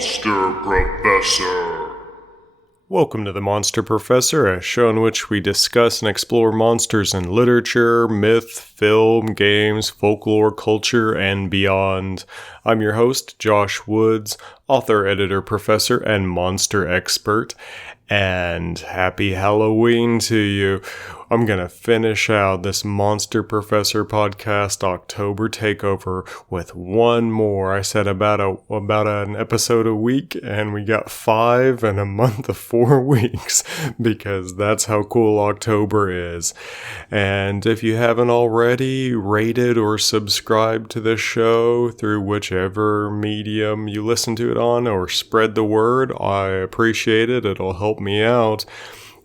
Monster Professor. Welcome to the Monster Professor, a show in which we discuss and explore monsters in literature, myth, film, games, folklore, culture, and beyond. I'm your host, Josh Woods, author, editor, professor, and monster expert. And happy Halloween to you. I'm going to finish out this Monster Professor podcast October takeover with one more. I said about an episode a week, and we got 5 in a month of 4 weeks because that's how cool October is. And if you haven't already rated or subscribed to this show through whichever medium you listen to it on or spread the word, I appreciate it. It'll help me out.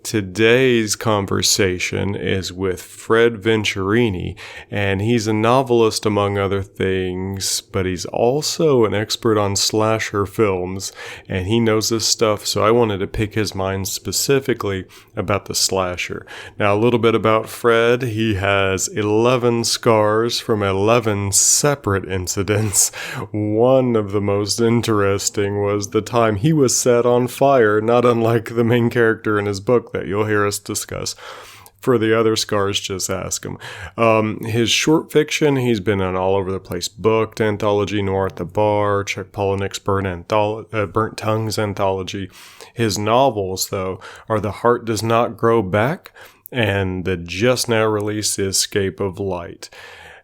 Today's conversation is with Fred Venturini, and he's a novelist among other things, but he's also an expert on slasher films, and he knows this stuff, so I wanted to pick his mind specifically about the slasher. Now, a little bit about Fred. He has 11 scars from 11 separate incidents. One of the most interesting was the time he was set on fire, not unlike the main character in his book that you'll hear us discuss. For the other scars, just ask him. His short fiction, he's been on all over the place. Booked anthology, Noir at the Bar, Chuck Palahniuk's Burnt Tongues anthology. His novels, though, are The Heart Does Not Grow Back and the just now released Escape of Light.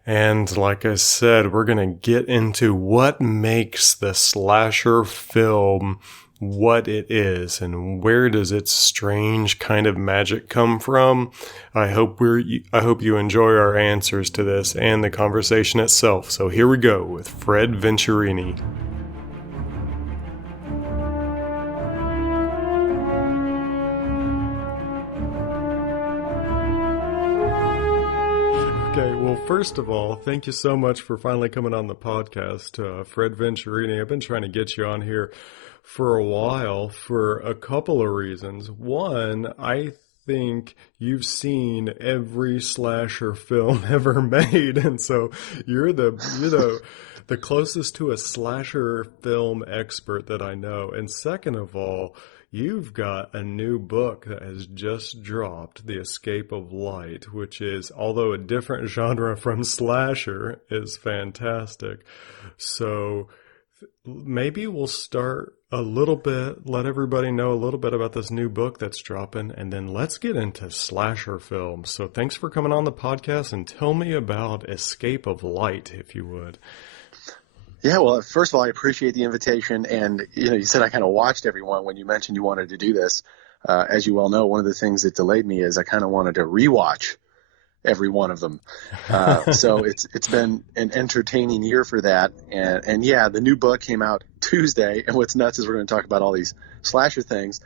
And like I said, we're going to get into what makes the slasher film what it is and where does its strange kind of magic come from. I hope you enjoy our answers to this and the conversation itself. So here we go with Fred Venturini. Okay, well, first of all, thank you so much for finally coming on the podcast, Fred Venturini. I've been trying to get you on here for a while for a couple of reasons. One, I think you've seen every slasher film ever made, and so you're the closest to a slasher film expert that I know. And second of all, you've got a new book that has just dropped, The Escape of Light, which is, although a different genre from slasher, is fantastic. So maybe we'll start a little bit, let everybody know a little bit about this new book that's dropping, and then let's get into slasher films. So thanks for coming on the podcast, and tell me about Escape of Light, if you would. Yeah, well, first of all, I appreciate the invitation, and you said I kind of watched everyone when you mentioned you wanted to do this. As you well know, one of the things that delayed me is I kind of wanted to rewatch every one of them. So it's been an entertaining year for that. And yeah, the new book came out Tuesday, and what's nuts is we're going to talk about all these slasher things,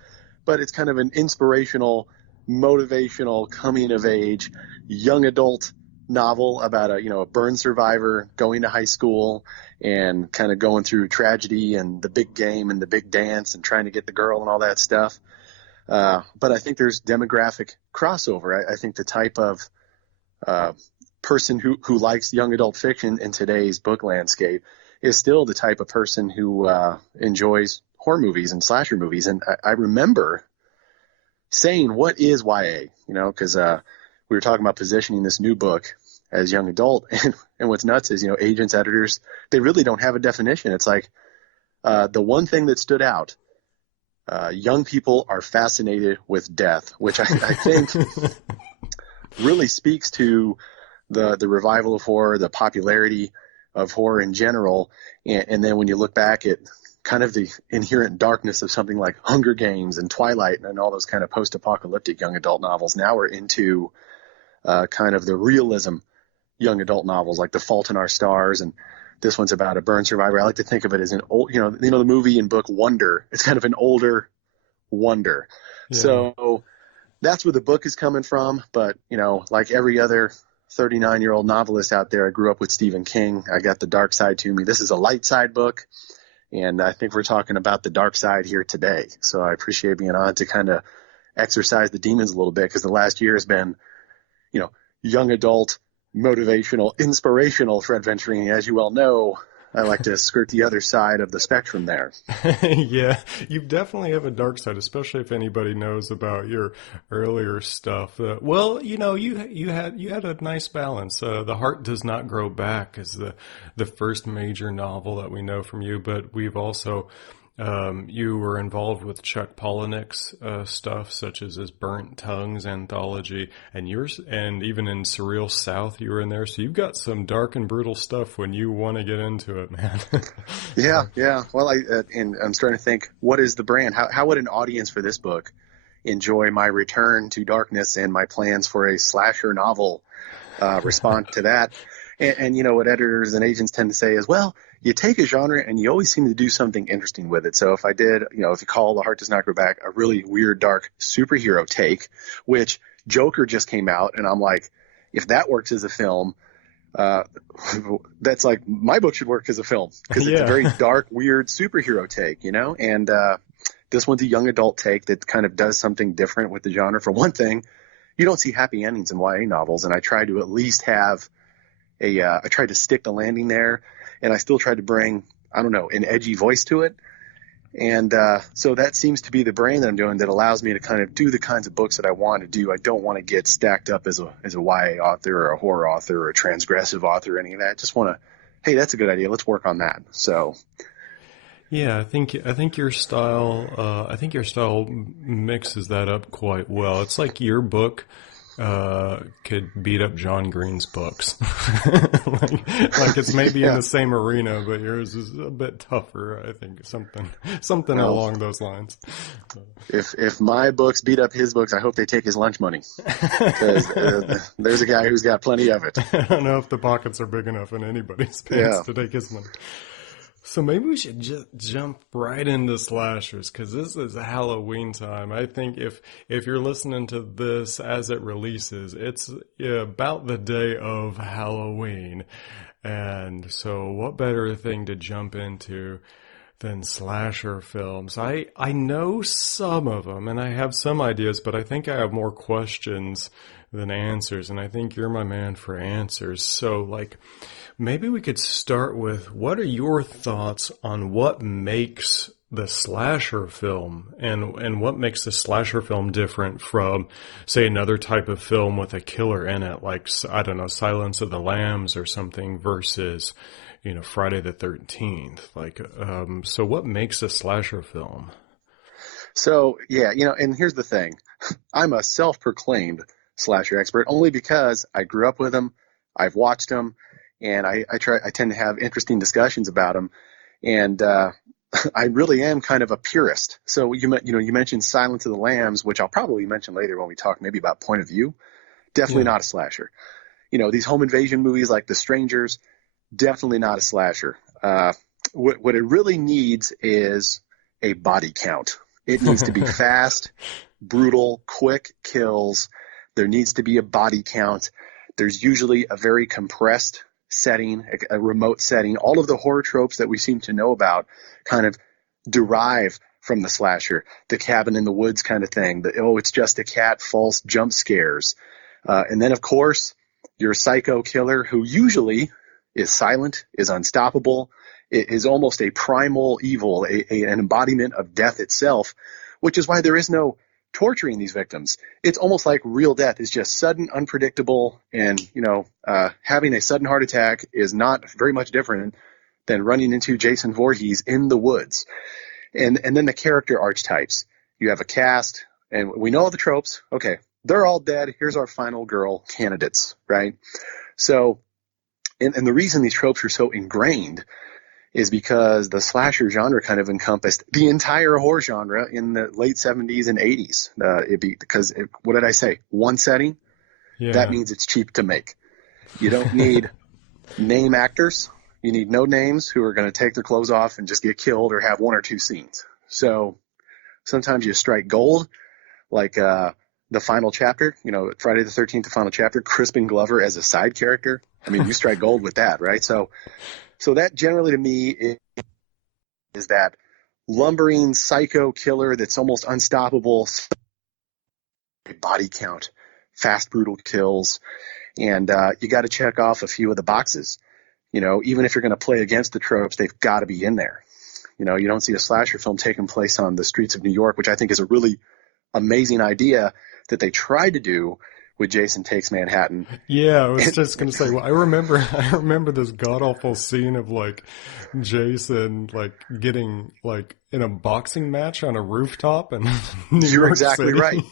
but it's kind of an inspirational, motivational, coming of age, young adult novel about a burn survivor going to high school and kind of going through tragedy and the big game and the big dance and trying to get the girl and all that stuff. But I think there's demographic crossover. I think the type of person who likes young adult fiction in today's book landscape is still the type of person who enjoys horror movies and slasher movies. And I remember saying, what is YA? Because we were talking about positioning this new book as young adult. And what's nuts is, agents, editors, they really don't have a definition. It's like the one thing that stood out, young people are fascinated with death, which I think really speaks to the revival of horror, the popularity of horror in general. And then when you look back at kind of the inherent darkness of something like Hunger Games and Twilight and all those kind of post-apocalyptic young adult novels, now we're into kind of the realism young adult novels like The Fault in Our Stars, and this one's about a burn survivor. I like to think of it as an old, the movie and book Wonder. It's kind of an older Wonder. Yeah. So that's where the book is coming from. But, like every other 39-year-old novelist out there, I grew up with Stephen King. I got the dark side to me. This is a light side book, and I think we're talking about the dark side here today. So I appreciate being on to kind of exercise the demons a little bit, because the last year has been, young adult, motivational, inspirational Fred Venturini, as you well know, I like to skirt the other side of the spectrum there. Yeah, you definitely have a dark side, especially if anybody knows about your earlier stuff. Well, you had a nice balance. The Heart Does Not Grow Back is the first major novel that we know from you, but we've also you were involved with Chuck Palahniuk's stuff, such as his Burnt Tongues anthology, and yours, and even in Surreal South, you were in there. So you've got some dark and brutal stuff when you want to get into it, man. Yeah, yeah. Well, and I'm starting to think, what is the brand? How would an audience for this book enjoy my return to darkness and my plans for a slasher novel? Respond to that. And what editors and agents tend to say is, well, you take a genre and you always seem to do something interesting with it. So if I did, if you call The Heart Does Not Grow Back a really weird, dark superhero take, which Joker just came out, and I'm like, if that works as a film, that's like my book should work as a film, because it's a very dark, weird superhero take, and this one's a young adult take that kind of does something different with the genre. For one thing, you don't see happy endings in YA novels, and I try to at least have I tried to stick the landing there, and I still tried to bring, an edgy voice to it. And so that seems to be the brand that I'm doing that allows me to kind of do the kinds of books that I want to do. I don't want to get stacked up as a YA author or a horror author or a transgressive author or any of that. I just want to, hey, that's a good idea. Let's work on that. So. Yeah, I think your style mixes that up quite well. It's like your book could beat up John Green's books. like it's maybe in the same arena, but yours is a bit tougher. I think something along those lines. If my books beat up his books, I hope they take his lunch money, because there's a guy who's got plenty of it. I don't know if the pockets are big enough in anybody's pants to take his money. So maybe we should just jump right into slashers, because this is Halloween time. I think if you're listening to this as it releases, it's about the day of Halloween. And so what better thing to jump into than slasher films? I know some of them, and I have some ideas, but I think I have more questions than answers, and I think you're my man for answers. So, maybe we could start with, what are your thoughts on what makes the slasher film, and what makes the slasher film different from, say, another type of film with a killer in it, like, I don't know, Silence of the Lambs or something, versus, Friday the 13th. So what makes a slasher film? So, yeah, and here's the thing. I'm a self-proclaimed slasher expert only because I grew up with them, I've watched them, and I tend to have interesting discussions about them, and I really am kind of a purist. So you mentioned Silence of the Lambs, which I'll probably mention later when we talk maybe about point of view. Definitely not a slasher. These home invasion movies like The Strangers, definitely not a slasher. What it really needs is a body count. It needs to be fast, brutal, quick kills. There needs to be a body count. There's usually a very compressed setting, a remote setting. All of the horror tropes that we seem to know about kind of derive from the slasher. The cabin in the woods kind of thing. It's just a cat, false jump scares. And then, of course, your psycho killer, who usually is silent, is unstoppable, is almost a primal evil, an embodiment of death itself, which is why there is no torturing these victims. It's almost like real death is just sudden, unpredictable, and having a sudden heart attack is not very much different than running into Jason Voorhees in the woods. And then the character archetypes. You have a cast, and we know all the tropes. Okay, they're all dead. Here's our final girl candidates, right? So, and the reason these tropes are so ingrained is because the slasher genre kind of encompassed the entire horror genre in the late 70s and 80s. What did I say? One setting? Yeah. That means it's cheap to make. You don't need name actors. You need no names who are going to take their clothes off and just get killed or have one or two scenes. So sometimes you strike gold, like the final chapter, Friday the 13th, the final chapter, Crispin Glover as a side character. I mean, you strike gold with that, right? So that generally to me is that lumbering psycho killer that's almost unstoppable, body count, fast, brutal kills. And you got to check off a few of the boxes. even if you're going to play against the tropes, they've got to be in there. You don't see a slasher film taking place on the streets of New York, which I think is a really amazing idea that they tried to do with Jason Takes Manhattan. Yeah, I was just gonna say. Well, I remember this god awful scene of like Jason like getting like in a boxing match on a rooftop in New You're York exactly City. right.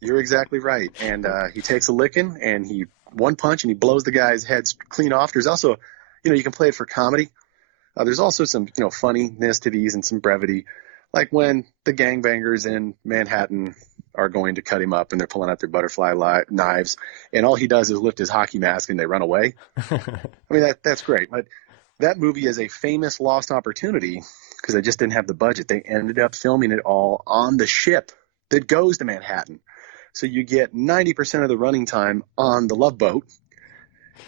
You're exactly right. And he takes a licking and he one punch and he blows the guy's head clean off. There's also, you can play it for comedy. There's also some, funniness to these and some brevity, like when the gangbangers in Manhattan are going to cut him up and they're pulling out their butterfly knives, and all he does is lift his hockey mask and they run away. I mean, that's great. But that movie is a famous lost opportunity because they just didn't have the budget. They ended up filming it all on the ship that goes to Manhattan. So you get 90% of the running time on the Love Boat,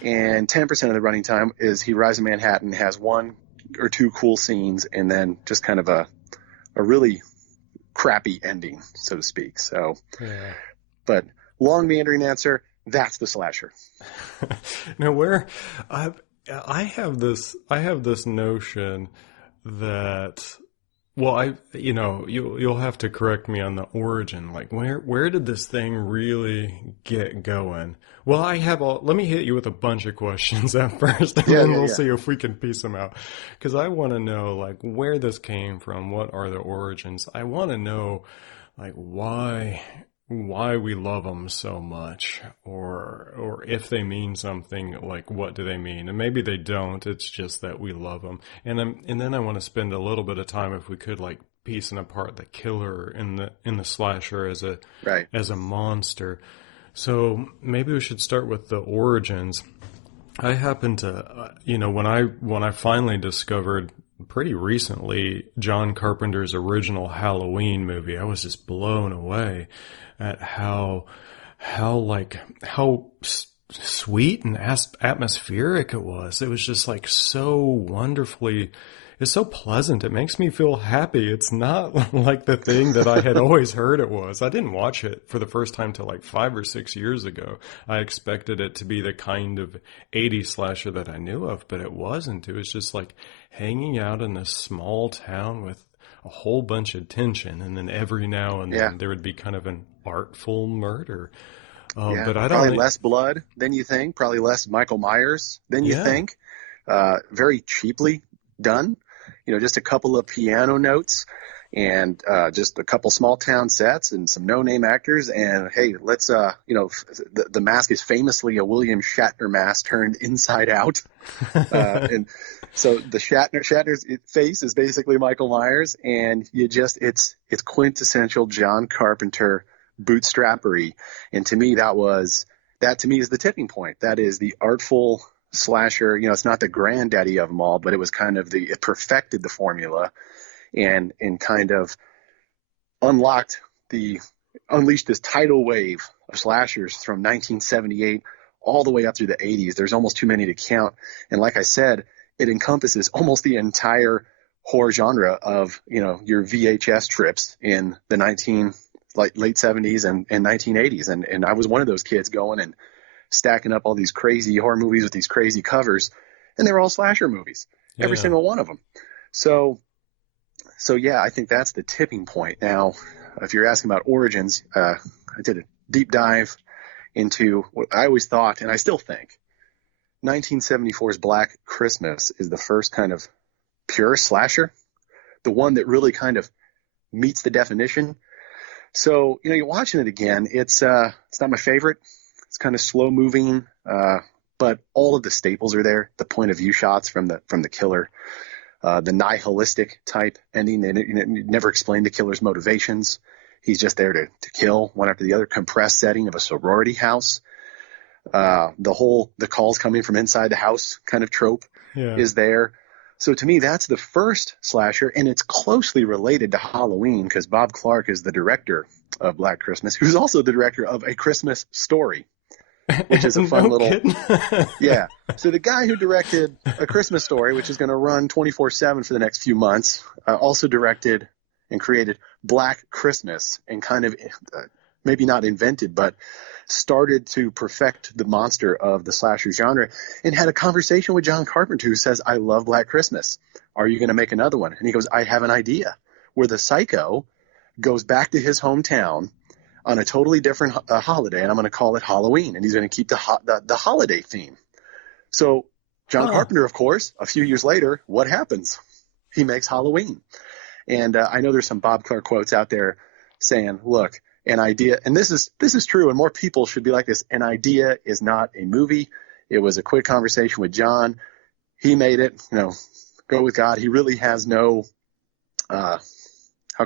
and 10% of the running time is he arrives in Manhattan, has one or two cool scenes, and then just kind of a really crappy ending, so to speak. So, Yeah. But long meandering answer, that's the slasher. Now, I have this notion that, well, you'll have to correct me on the origin. Like, where did this thing really get going? Well, let me hit you with a bunch of questions at first, and then we'll see if we can piece them out. Because I want to know, like, where this came from. What are the origins? I want to know, like, why we love them so much, or if they mean something, like what do they mean? And maybe they don't. It's just that we love them. And then I want to spend a little bit of time, if we could, like piecing apart the killer in the slasher as a monster. So maybe we should start with the origins. I happen to, when I finally discovered pretty recently John Carpenter's original Halloween movie, I was just blown away at how sweet and atmospheric it was. It was just like so wonderfully, it's so pleasant. It makes me feel happy. It's not like the thing that I had always heard it was. I didn't watch it for the first time till like 5 or 6 years ago. I expected it to be the kind of 80s slasher that I knew of, but it wasn't. It was just like hanging out in this small town with a whole bunch of tension, and then every now and then there would be kind of an artful murder. But I don't probably less blood than you think, probably less Michael Myers than you think. Very cheaply done. Just a couple of piano notes and just a couple small town sets and some no-name actors. And hey, let's the mask is famously a William Shatner mask turned inside out. And so the Shatner's face is basically Michael Myers, and it's quintessential John Carpenter bootstrappery. And to me, that to me is the tipping point. That is the artful slasher. It's not the granddaddy of them all, but it was kind of it perfected the formula and kind of unleashed this tidal wave of slashers from 1978 all the way up through the 80s. There's almost too many to count. And like I said, it encompasses almost the entire horror genre of, your VHS trips in the late 70s and 1980s. And I was one of those kids going and stacking up all these crazy horror movies with these crazy covers, and they were all slasher movies, every single one of them. So yeah, I think that's the tipping point. Now, if you're asking about origins, I did a deep dive into what I always thought, and I still think, 1974's Black Christmas is the first kind of pure slasher, the one that really kind of meets the definition. So, you're watching it again. It's not my favorite. It's kind of slow moving, but all of the staples are there. The point of view shots from the killer, the nihilistic type ending. They never explain the killer's motivations. He's just there to kill one after the other. Compressed setting of a sorority house. The calls coming from inside the house kind of trope is there. So to me, that's the first slasher, and it's closely related to Halloween because Bob Clark is the director of Black Christmas, who's also the director of A Christmas Story, which is a fun yeah. So the guy who directed A Christmas Story, which is going to run 24/7 for the next few months, also directed and created Black Christmas, and kind of maybe not invented, but started to perfect the monster of the slasher genre, and had a conversation with John Carpenter, who says, I love Black Christmas. Are you going to make another one? And he goes, I have an idea, where the psycho goes back to his hometown on a totally different holiday, and I'm going to call it Halloween, and he's going to keep the holiday theme. So John Carpenter, of course, a few years later, what happens? He makes Halloween. And I know there's some Bob Clark quotes out there saying, look, an idea, and this is true, and more people should be like this, an idea is not a movie. It was a quick conversation with John. He made it, go with God. He really has no, how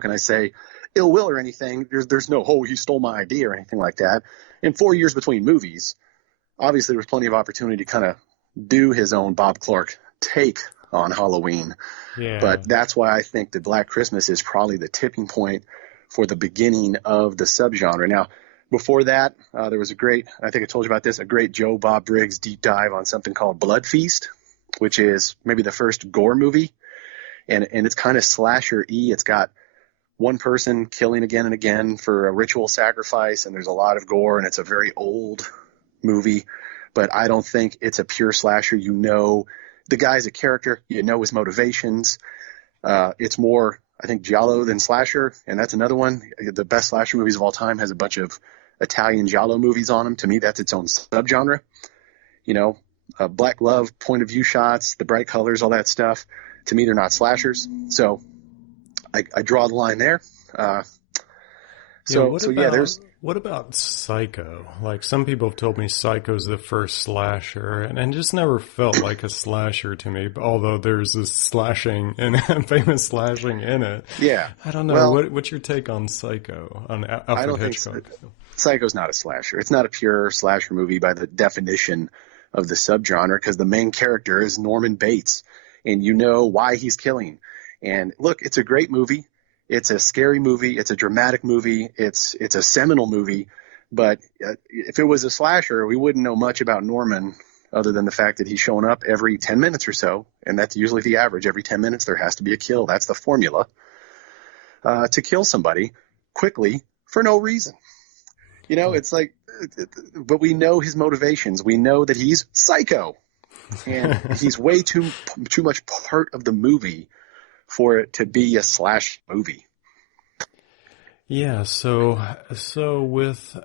can I say, ill will or anything. There's no, he stole my idea or anything like that. In 4 years between movies, obviously there was plenty of opportunity to kind of do his own Bob Clark take on Halloween. Yeah. But that's why I think that Black Christmas is probably the tipping point for the beginning of the subgenre. Now, before that, there was I think I told you about this, a great Joe Bob Briggs deep dive on something called Blood Feast, which is maybe the first gore movie. And it's kind of slasher-y. It's got one person killing again and again for a ritual sacrifice, and there's a lot of gore, and it's a very old movie. But I don't think it's a pure slasher. The guy's a character. His motivations. It's more, I think, giallo than slasher, and that's another one. The best slasher movies of all time has a bunch of Italian giallo movies on them. To me, that's its own subgenre. Black love, point of view shots, the bright colors, all that stuff. To me, they're not slashers. So I draw the line there. What about Psycho? Like, some people have told me Psycho's the first slasher, and just never felt like a slasher to me, although there's this slashing and famous slashing in it. Yeah. I don't know. Well, what's your take on Psycho, on Alfred Hitchcock? Psycho's not a slasher. It's not a pure slasher movie by the definition of the subgenre, because the main character is Norman Bates, and you know why he's killing. And look, it's a great movie. It's a scary movie. It's a dramatic movie. It's a seminal movie. But if it was a slasher, we wouldn't know much about Norman other than the fact that he's showing up every 10 minutes or so. And that's usually the average. Every 10 minutes, there has to be a kill. That's the formula to kill somebody quickly for no reason. It's like, but we know his motivations. We know that he's psycho, and he's way too much part of the movie for it to be a slash movie. Yeah, so with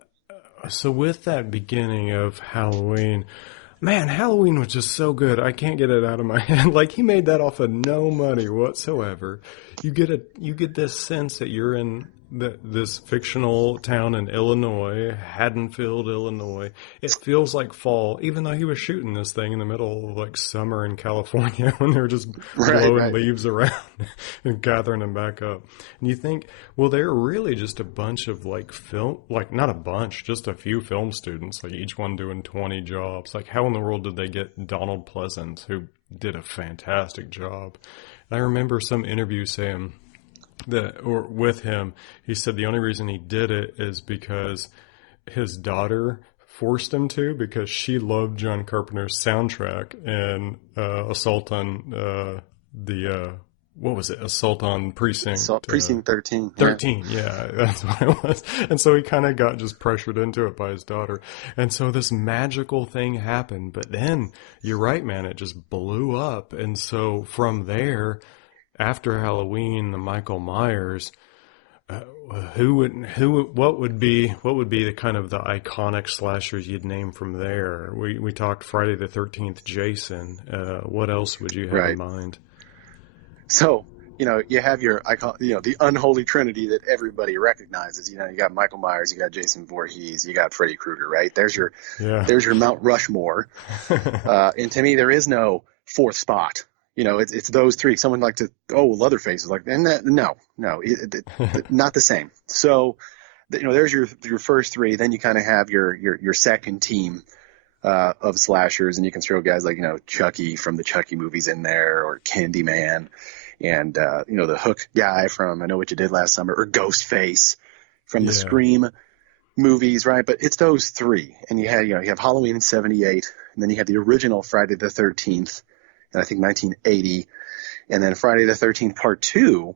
that beginning of Halloween, man, Halloween was just so good. I can't get it out of my head. Like, he made that off of no money whatsoever. You get this sense that you're in this fictional town in Illinois, Haddonfield, Illinois. It feels like fall, even though he was shooting this thing in the middle of like summer in California when they were just blowing leaves around and gathering them back up. And you think, well, they're really just a bunch of not a bunch, just a few film students, like each one doing 20 jobs. Like, how in the world did they get Donald Pleasance, who did a fantastic job? And I remember some interview saying with him, he said the only reason he did it is because his daughter forced him to, because she loved John Carpenter's soundtrack and Assault on Assault on Precinct. Precinct 13. 13, yeah, that's what it was. And so he kind of got just pressured into it by his daughter. And so this magical thing happened. But then, you're right, man, it just blew up. And so from there, after Halloween, the Michael Myers, what would be the kind of the iconic slashers you'd name from there? We talked Friday the 13th, Jason. What else would you have in mind? So, you have the unholy trinity that everybody recognizes. You got Michael Myers, you got Jason Voorhees, you got Freddy Krueger, right? There's your Mount Rushmore. And to me, there is no fourth spot. It's those three. Someone like Leatherface is like, and no, not the same. So, there's your first three. Then you kind of have your second team of slashers, and you can throw guys like Chucky from the Chucky movies in there, or Candyman, and the Hook guy from I Know What You Did Last Summer, or Ghostface from the Scream movies, right? But it's those three, and you have Halloween in '78, and then you have the original Friday the 13th. And I think 1980, and then Friday the 13th Part 2,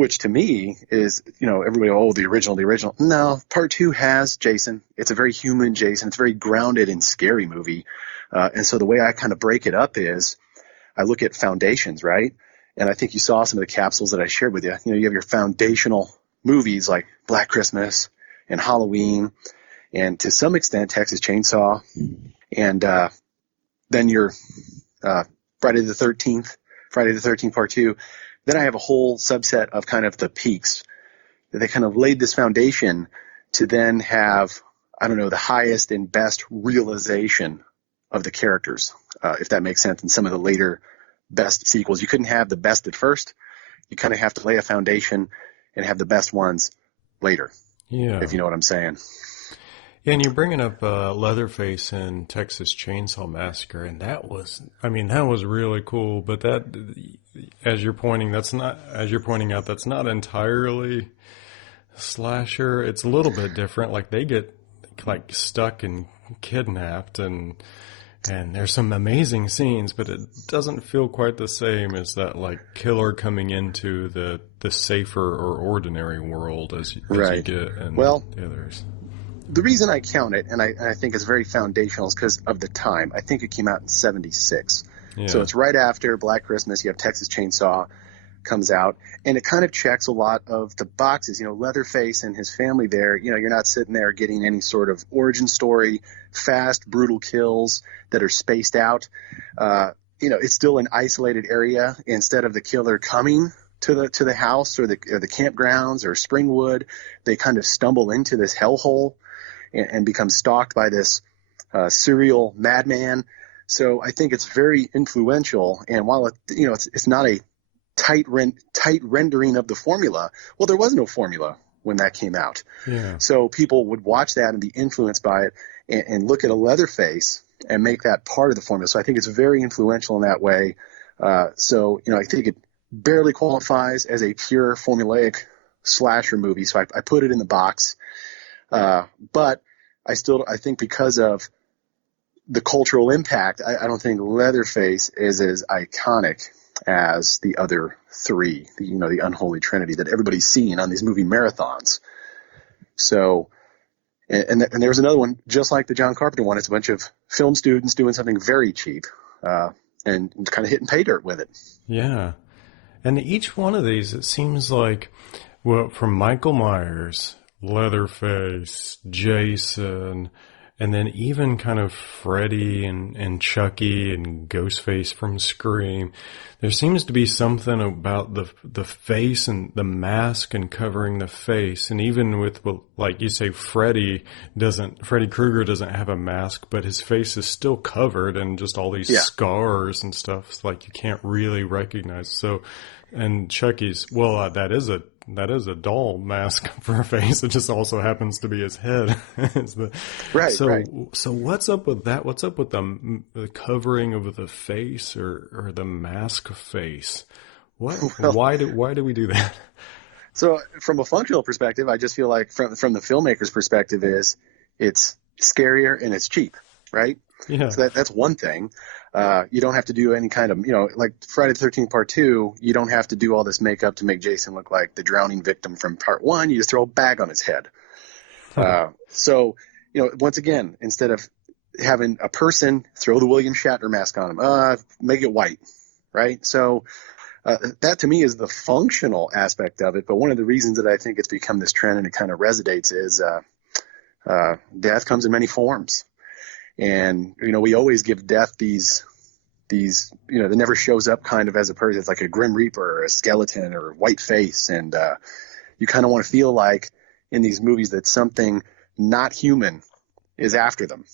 which to me is, everybody, oh, the original. No, part two has Jason. It's a very human Jason. It's a very grounded and scary movie. And so the way I kind of break it up is I look at foundations, right? And I think you saw some of the capsules that I shared with you. You have your foundational movies like Black Christmas and Halloween, and to some extent Texas Chainsaw, and then your Friday the 13th Part 2. Then I have a whole subset of kind of the peaks. They kind of laid this foundation to then have, I don't know, the highest and best realization of the characters, if that makes sense, in some of the later best sequels. You couldn't have the best at first. You kind of have to lay a foundation and have the best ones later. Yeah. If you know what I'm saying. Yeah, and you're bringing up Leatherface and Texas Chainsaw Massacre, and that was really cool. But that, as you're pointing out, that's not entirely slasher. It's a little bit different. Like they get like stuck and kidnapped, and there's some amazing scenes, but it doesn't feel quite the same as that like killer coming into the safer or ordinary world as you get in the others. The reason I count it, and I think it's very foundational, is because of the time. I think it came out in 1976. Yeah. So it's right after Black Christmas. You have Texas Chainsaw comes out, and it kind of checks a lot of the boxes. Leatherface and his family there, you're not sitting there getting any sort of origin story, fast, brutal kills that are spaced out. It's still an isolated area. Instead of the killer coming to the house or the campgrounds or Springwood, they kind of stumble into this hellhole and become stalked by this serial madman. So I think it's very influential. And while it's not a tight rendering of the formula, well, there was no formula when that came out. Yeah. So people would watch that and be influenced by it and look at a Leatherface and make that part of the formula. So I think it's very influential in that way. I think it barely qualifies as a pure formulaic slasher movie. So I put it in the box. But I think because of the cultural impact, I don't think Leatherface is as iconic as the other three, the unholy trinity that everybody's seen on these movie marathons. So, and there's another one just like the John Carpenter one. It's a bunch of film students doing something very cheap, and kind of hitting pay dirt with it. Yeah. And each one of these, it seems like, well, from Michael Myers, Leatherface, Jason, and then even kind of Freddy and Chucky and Ghostface from Scream, there seems to be something about the face and the mask and covering the face. And even with, like you say, Freddy Krueger doesn't have a mask, but his face is still covered and just all these scars and stuff. It's like you can't really recognize. So, and Chucky's, that is a doll mask for a face. It just also happens to be his head. Right. So what's up with that? What's up with the covering of the face or the mask face? Why do we do that? So from a functional perspective, I just feel like from the filmmaker's perspective is it's scarier and it's cheap, right? Yeah. So that's one thing. You don't have to do any kind of, like Friday the 13th Part 2, you don't have to do all this makeup to make Jason look like the drowning victim from Part 1. You just throw a bag on his head. So, once again, instead of having a person throw the William Shatner mask on him, make it white, right? So that to me is the functional aspect of it. But one of the reasons that I think it's become this trend and it kind of resonates is death comes in many forms. And, we always give death these, that never shows up kind of as a person. It's like a Grim Reaper or a skeleton or a white face. And you kind of want to feel like in these movies that something not human is after them,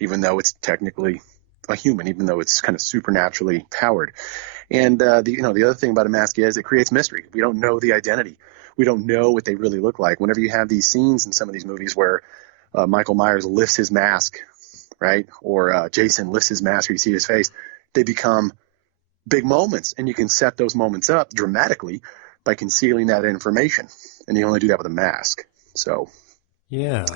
even though it's technically a human, even though it's kind of supernaturally powered. And, the other thing about a mask is it creates mystery. We don't know the identity. We don't know what they really look like. Whenever you have these scenes in some of these movies where Michael Myers lifts his mask, right? Or Jason lifts his mask or you see his face, they become big moments. And you can set those moments up dramatically by concealing that information. And you only do that with a mask. So. And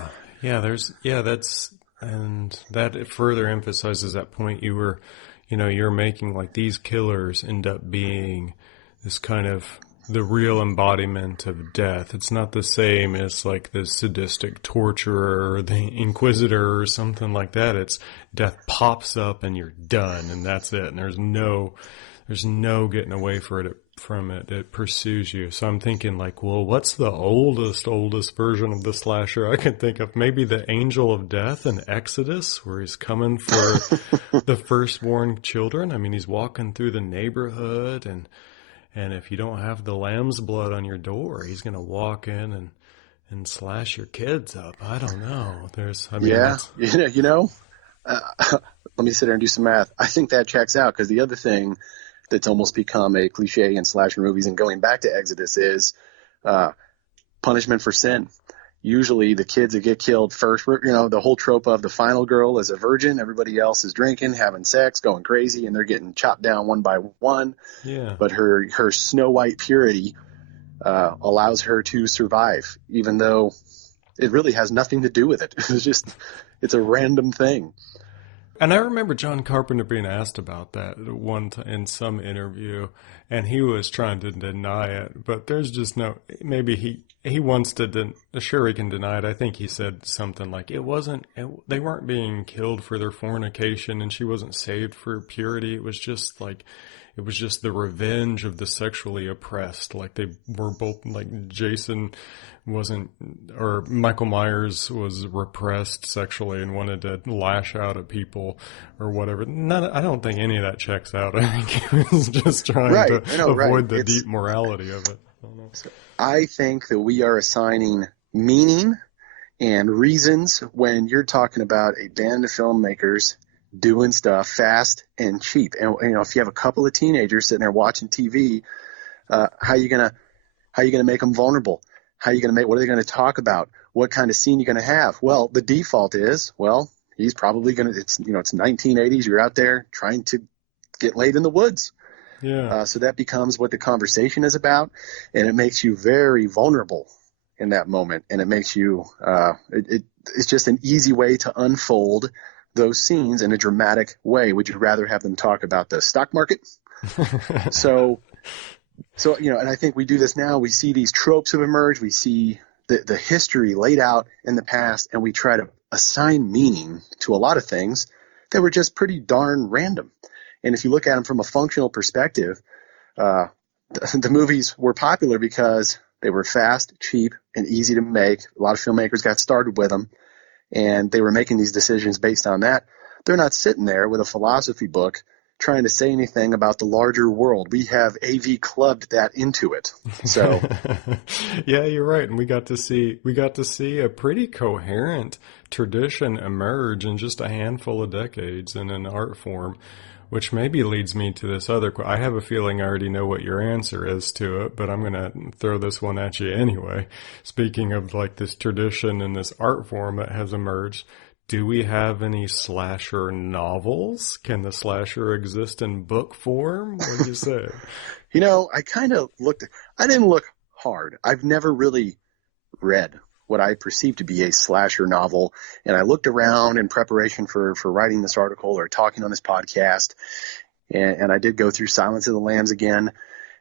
that further emphasizes that point you're making, like these killers end up being this kind of the real embodiment of death. It's not the same as like the sadistic torturer or the inquisitor or something like that. It's death pops up and you're done and that's it. And there's no getting away from it. It pursues you. So I'm thinking like, well, what's the oldest version of the slasher I can think of? Maybe the Angel of Death in Exodus, where he's coming for the firstborn children. I mean, he's walking through the neighborhood and if you don't have the lamb's blood on your door, he's going to walk in and slash your kids up. I don't know. Let me sit there and do some math. I think that checks out, because the other thing that's almost become a cliche in slasher movies and going back to Exodus is punishment for sin. Usually the kids that get killed first, the whole trope of the final girl is a virgin, everybody else is drinking, having sex, going crazy, and they're getting chopped down one by one. Yeah. But her snow white purity allows her to survive, even though it really has nothing to do with it. It's a random thing. And I remember John Carpenter being asked about that in some interview, and he was trying to deny it. But there's just maybe he wants to, sure he can deny it. I think he said something like they weren't being killed for their fornication and she wasn't saved for purity. It was just the revenge of the sexually oppressed. Like they were both, like Jason or Michael Myers was repressed sexually and wanted to lash out at people or whatever. I don't think any of that checks out. I think he was just trying to avoid the deep morality of it. I think that we are assigning meaning and reasons when you're talking about a band of filmmakers doing stuff fast and cheap. And if you have a couple of teenagers sitting there watching TV, how are you gonna make them vulnerable? What are they gonna talk about? What kind of scene you gonna have? Well, the default is, he's probably it's 1980s. You're out there trying to get laid in the woods. Yeah. So that becomes what the conversation is about, and it makes you very vulnerable in that moment. And it makes you, it's just an easy way to unfold those scenes in a dramatic way. Would you rather have them talk about the stock market? So, and I think we do this now. We see these tropes have emerged. We see the history laid out in the past, and we try to assign meaning to a lot of things that were just pretty darn random. And if you look at them from a functional perspective, the movies were popular because they were fast, cheap, and easy to make. A lot of filmmakers got started with them, and they were making these decisions based on that. They're not sitting there with a philosophy book trying to say anything about the larger world. We have AV clubbed that into it. So yeah, you're right. And we got to see a pretty coherent tradition emerge in just a handful of decades in an art form, which maybe leads me to this other I have a feeling I already know what your answer is to it, but I'm going to throw this one at you anyway. Speaking of like this tradition and this art form that has emerged, do we have any slasher novels? Can the slasher exist in book form? What do you say? I didn't look hard. I've never really read what I perceive to be a slasher novel. And I looked around in preparation for writing this article or talking on this podcast. And I did go through Silence of the Lambs again.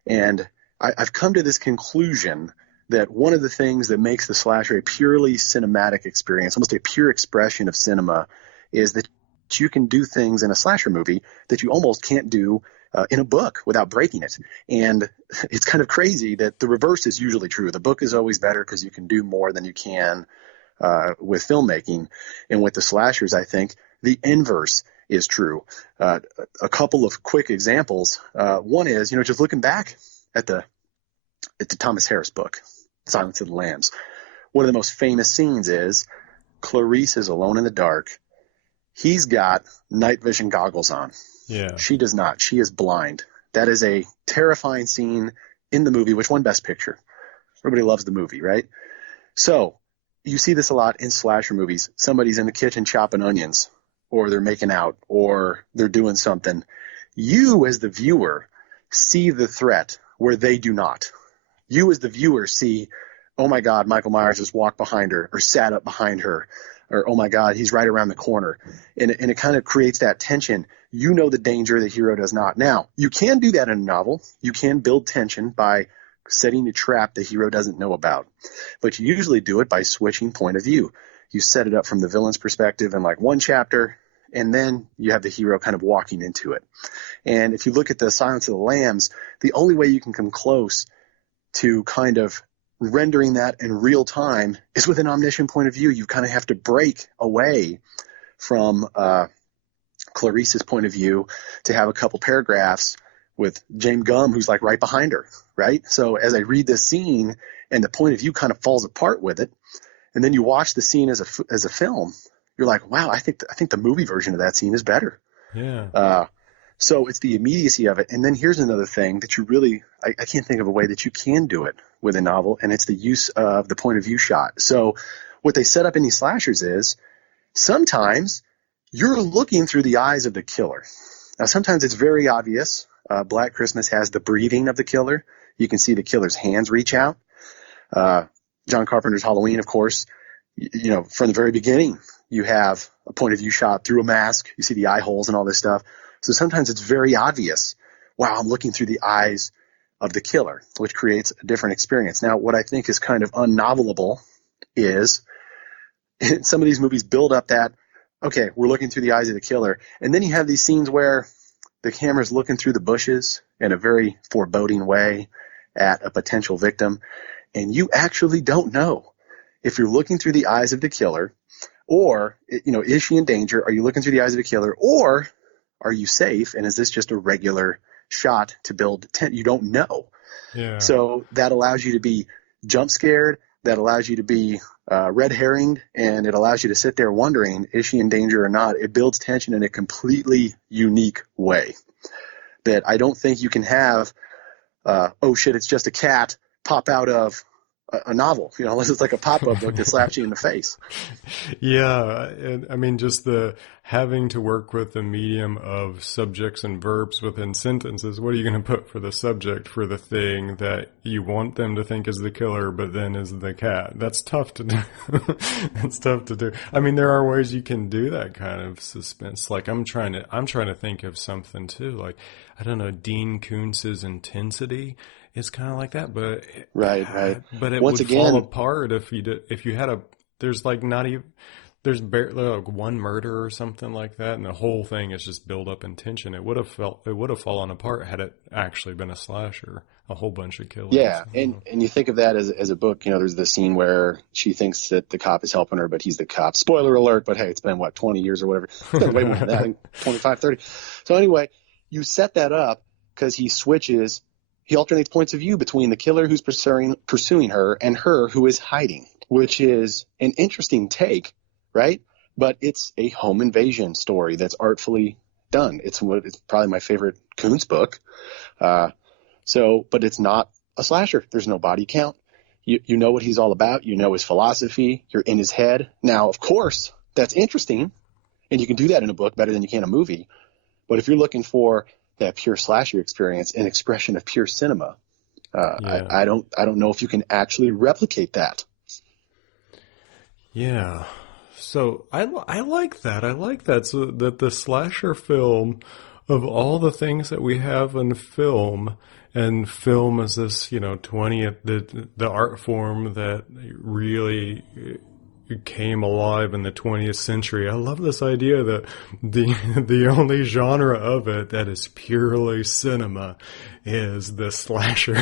And I've come to this conclusion that one of the things that makes the slasher a purely cinematic experience, almost a pure expression of cinema, is that you can do things in a slasher movie that you almost can't do in a book without breaking it. And it's kind of crazy that the reverse is usually true. The book is always better because you can do more than you can with filmmaking. And with the slashers, I think the inverse is true. A couple of quick examples. One is, just looking back at the Thomas Harris book, Silence of the Lambs. One of the most famous scenes is Clarice is alone in the dark. He's got night vision goggles on. Yeah. She does not. She is blind. That is a terrifying scene in the movie, which won Best Picture. Everybody loves the movie, right? So you see this a lot in slasher movies. Somebody's in the kitchen chopping onions, or they're making out, or they're doing something. You, as the viewer, see the threat where they do not. You, as the viewer, see, oh my God, Michael Myers just walked behind her or sat up behind her, or oh my God, he's right around the corner. And it kind of creates that tension. You know the danger, the hero does not. Now, you can do that in a novel. You can build tension by setting a trap the hero doesn't know about. But you usually do it by switching point of view. You set it up from the villain's perspective in like one chapter, and then you have the hero kind of walking into it. And if you look at the Silence of the Lambs, the only way you can come close to kind of rendering that in real time is with an omniscient point of view. You kind of have to break away from Clarice's point of view to have a couple paragraphs with James Gumb, who's like right behind her, right? So as I read this scene and the point of view kind of falls apart with it, and then you watch the scene as a film, you're like, wow, I think the movie version of that scene is better. Yeah. So it's the immediacy of it. And then here's another thing that you really, I can't think of a way that you can do it with a novel, and it's the use of the point of view shot. So what they set up in these slashers is sometimes you're looking through the eyes of the killer. Now, sometimes it's very obvious. Black Christmas has the breathing of the killer. You can see the killer's hands reach out. John Carpenter's Halloween, of course, you know, from the very beginning, you have a point of view shot through a mask. You see the eye holes and all this stuff. So sometimes it's very obvious. Wow, I'm looking through the eyes of the killer, which creates a different experience. Now, what I think is kind of unnovelable is some of these movies build up that, okay, we're looking through the eyes of the killer. And then you have these scenes where the camera's looking through the bushes in a very foreboding way at a potential victim. And you actually don't know if you're looking through the eyes of the killer, or, you know, is she in danger? Are you looking through the eyes of the killer, or are you safe? And is this just a regular shot to build tension? You don't know. Yeah. So that allows you to be jump scared. That allows you to be red herringed, and it allows you to sit there wondering, is she in danger or not? It builds tension in a completely unique way that I don't think you can have, oh shit, it's just a cat, pop out of a novel, you know, unless it's like a pop-up book that slaps you in the face. Yeah, and I mean, just the having to work with the medium of subjects and verbs within sentences. What are you going to put for the subject for the thing that you want them to think is the killer, but then is the cat? That's tough to do. That's tough to do. I mean, there are ways you can do that kind of suspense. Like I'm trying to think of something too. Like, I don't know, Dean Koontz's Intensity. It's kind of like that, but right. But it Once would again, fall apart if you had there's like not even there's barely like one murder or something like that, and the whole thing is just build up in tension. It would have fallen apart had it actually been a slasher, a whole bunch of killers. Yeah, and you think of that as a book. You know, there's the scene where she thinks that the cop is helping her, but he's the cop. Spoiler alert! But hey, it's been 20 years or whatever. It's been way more than that, I think 25, 30. So anyway, you set that up because he alternates points of view between the killer who's pursuing her and her who is hiding, which is an interesting take, right? But it's a home invasion story that's artfully done. It's probably my favorite Koontz book. But it's not a slasher. There's no body count. You know what he's all about. You know his philosophy. You're in his head. Now, of course, that's interesting, and you can do that in a book better than you can a movie. But if you're looking for that pure slasher experience, an expression of pure cinema, I don't know if you can actually replicate that. Yeah. So I like that. I like that. So that the slasher film, of all the things that we have in film, and film is this, 20th, the art form that really came alive in the 20th century. I love this idea that the only genre of it that is purely cinema is the slasher,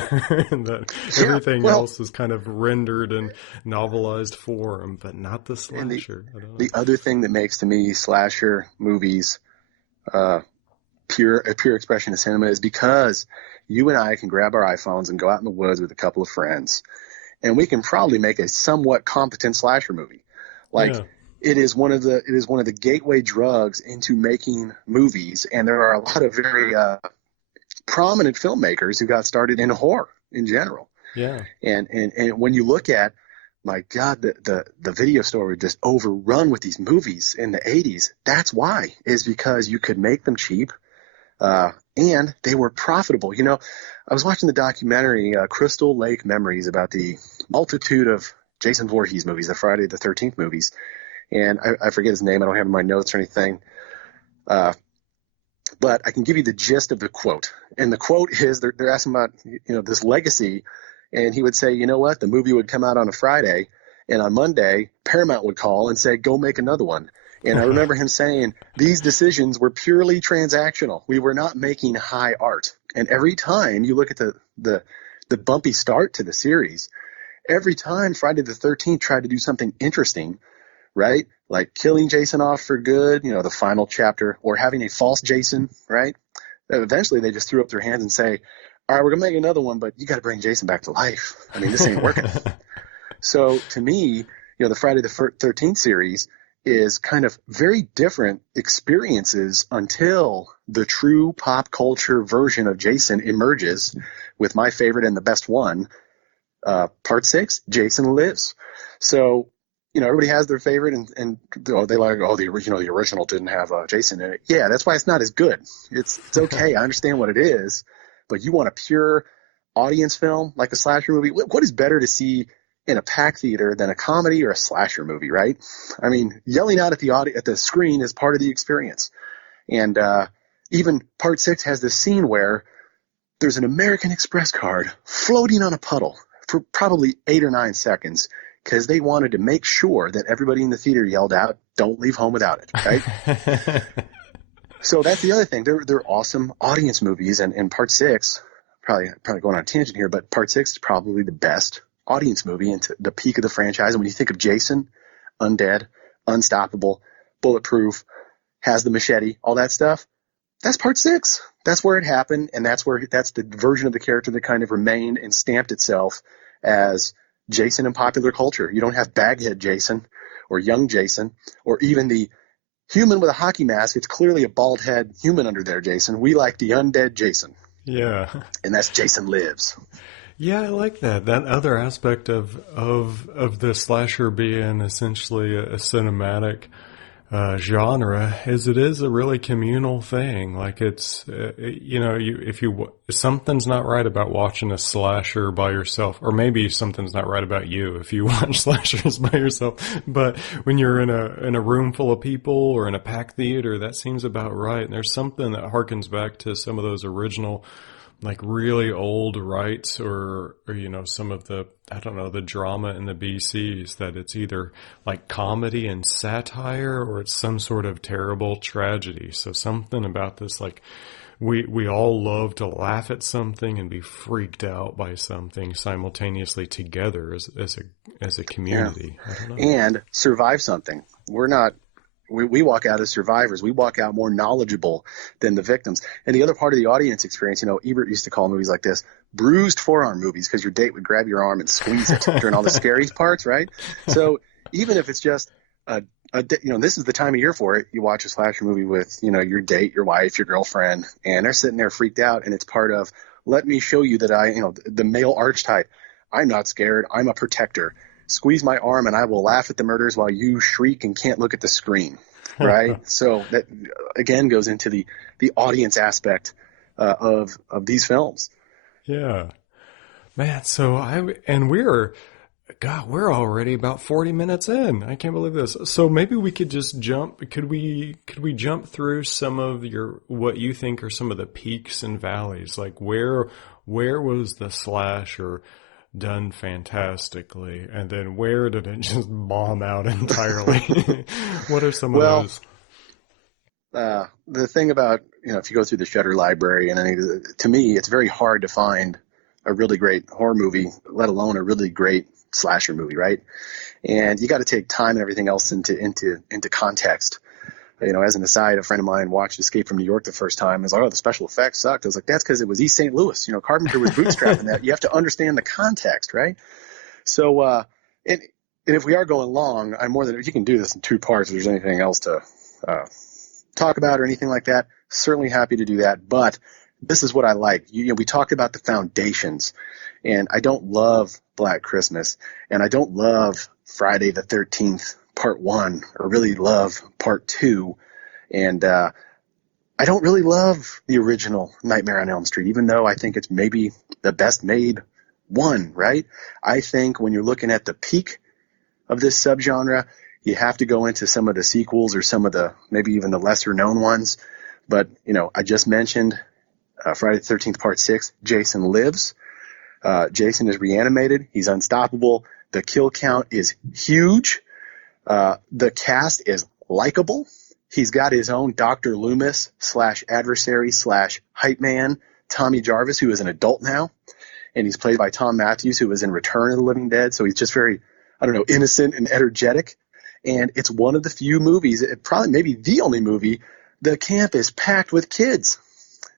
and that everything else is kind of rendered in novelized form, but not the slasher. The other thing that makes, to me, slasher movies a pure expression of cinema is because you and I can grab our iPhones and go out in the woods with a couple of friends, and we can probably make a somewhat competent slasher movie. It is one of the gateway drugs into making movies, and there are a lot of very prominent filmmakers who got started in horror in general. Yeah. And when you look at, my God, the video store was just overrun with these movies in the 80s. That's why, is because you could make them cheap, and they were profitable. You know, I was watching the documentary Crystal Lake Memories about the multitude of Jason Voorhees movies, the Friday the 13th movies. And I forget his name. I don't have it in my notes or anything. But I can give you the gist of the quote. And the quote is, they're asking about, this legacy And he would say, you know what? The movie would come out on a Friday, and on Monday, Paramount would call and say, go make another one. And I remember him saying these decisions were purely transactional. We were not making high art. And every time you look at the bumpy start to the series, every time Friday the 13th tried to do something interesting, right? Like killing Jason off for good, the final chapter, or having a false Jason, right? Eventually they just threw up their hands and say, all right, we're going to make another one, but you got to bring Jason back to life. I mean, this ain't working. So to me, the Friday the 13th series is kind of very different experiences until the true pop culture version of Jason emerges with my favorite and the best one, part 6, Jason Lives. So, everybody has their favorite and they like, the original didn't have Jason in it. Yeah, that's why it's not as good. It's okay. I understand what it is, but you want a pure audience film like a slasher movie. What is better to see in a packed theater than a comedy or a slasher movie, right? I mean, yelling out at the screen is part of the experience. And even part 6 has this scene where there's an American Express card floating on a puddle for probably 8 or 9 seconds because they wanted to make sure that everybody in the theater yelled out, don't leave home without it, right? So that's the other thing. They're awesome audience movies, and part 6, probably going on a tangent here, but part 6 is probably the best audience movie into the peak of the franchise. And when you think of Jason, undead, unstoppable, bulletproof, has the machete, all that stuff, that's part 6. That's where it happened, and that's the version of the character that kind of remained and stamped itself as Jason in popular culture. You don't have Baghead Jason or young Jason or even the human with a hockey mask. It's clearly a bald head human under there, Jason. We like the undead Jason. Yeah. And that's Jason Lives. Yeah, I like that. That other aspect of the slasher being essentially a cinematic genre is it is a really communal thing. Like it's, if something's not right about watching a slasher by yourself, or maybe something's not right about you if you watch slashers by yourself. But when you're in a room full of people or in a packed theater, that seems about right. And there's something that harkens back to some of those original, like really old rights or some of the, I don't know, the drama in the BCs, that it's either like comedy and satire or it's some sort of terrible tragedy. So something about this, like we all love to laugh at something and be freaked out by something simultaneously together as a community. Yeah. I don't know. And survive something. We walk out as survivors. We walk out more knowledgeable than the victims. And the other part of the audience experience, Ebert used to call movies like this bruised forearm movies, because your date would grab your arm and squeeze it during all the scary parts, right? So even if it's just this is the time of year for it. You watch a slasher movie with, your date, your wife, your girlfriend, and they're sitting there freaked out. And it's part of, let me show you that the male archetype. I'm not scared. I'm a protector. Squeeze my arm and I will laugh at the murders while you shriek and can't look at the screen, right? So that again goes into the audience aspect of these films. Yeah, man. So we're already about 40 minutes in. I can't believe this. So maybe we could just jump. Could we jump through some of what you think are some of the peaks and valleys? Like where was the slasher done fantastically, and then where did it just bomb out entirely? What are some of those? The thing about, if you go through the Shudder library, and to me, it's very hard to find a really great horror movie, let alone a really great slasher movie, right? And you got to take time and everything else into context. As an aside, a friend of mine watched Escape from New York the first time and was like, oh, the special effects sucked. I was like, that's because it was East St. Louis. Carpenter was bootstrapping that. You have to understand the context, right? So, and if we are going long, I'm more than, if you can do this in 2 parts, if there's anything else to talk about or anything like that, certainly happy to do that. But this is what I like. We talked about the foundations, and I don't love Black Christmas, and I don't love Friday the 13th. Part 1, or really love part 2. And I don't really love the original Nightmare on Elm Street, even though I think it's maybe the best made one, right? I think when you're looking at the peak of this subgenre, you have to go into some of the sequels or some of the, maybe even the lesser known ones. But, I just mentioned Friday the 13th part 6, Jason Lives. Jason is reanimated. He's unstoppable. The kill count is huge. The cast is likable. He's got his own Dr. Loomis / adversary / hype man, Tommy Jarvis, who is an adult now. And he's played by Tom Matthews, who was in Return of the Living Dead. So he's just very, innocent and energetic. And it's one of the few movies, probably maybe the only movie, the camp is packed with kids.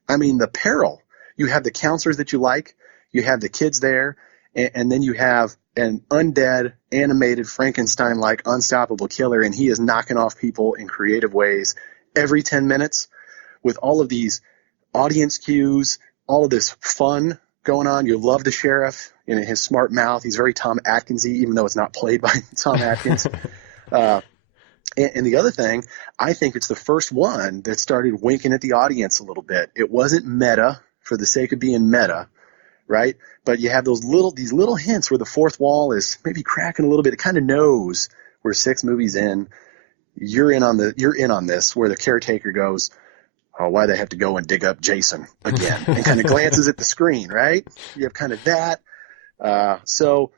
I mean, the peril. You have the counselors that you like. You have the kids there. And then you have an undead, animated, Frankenstein-like, unstoppable killer. And he is knocking off people in creative ways every 10 minutes with all of these audience cues, all of this fun going on. You love the sheriff in his smart mouth. He's very Tom Atkinsy, even though it's not played by Tom Atkins. And the other thing, I think it's the first one that started winking at the audience a little bit. It wasn't meta for the sake of being meta, right? But you have these little hints where the fourth wall is maybe cracking a little bit. It kind of knows we're 6 movies in. You're in on this, where the caretaker goes, "Oh, why they have to go and dig up Jason again?" and kind of glances at the screen, right? You have kind of that. So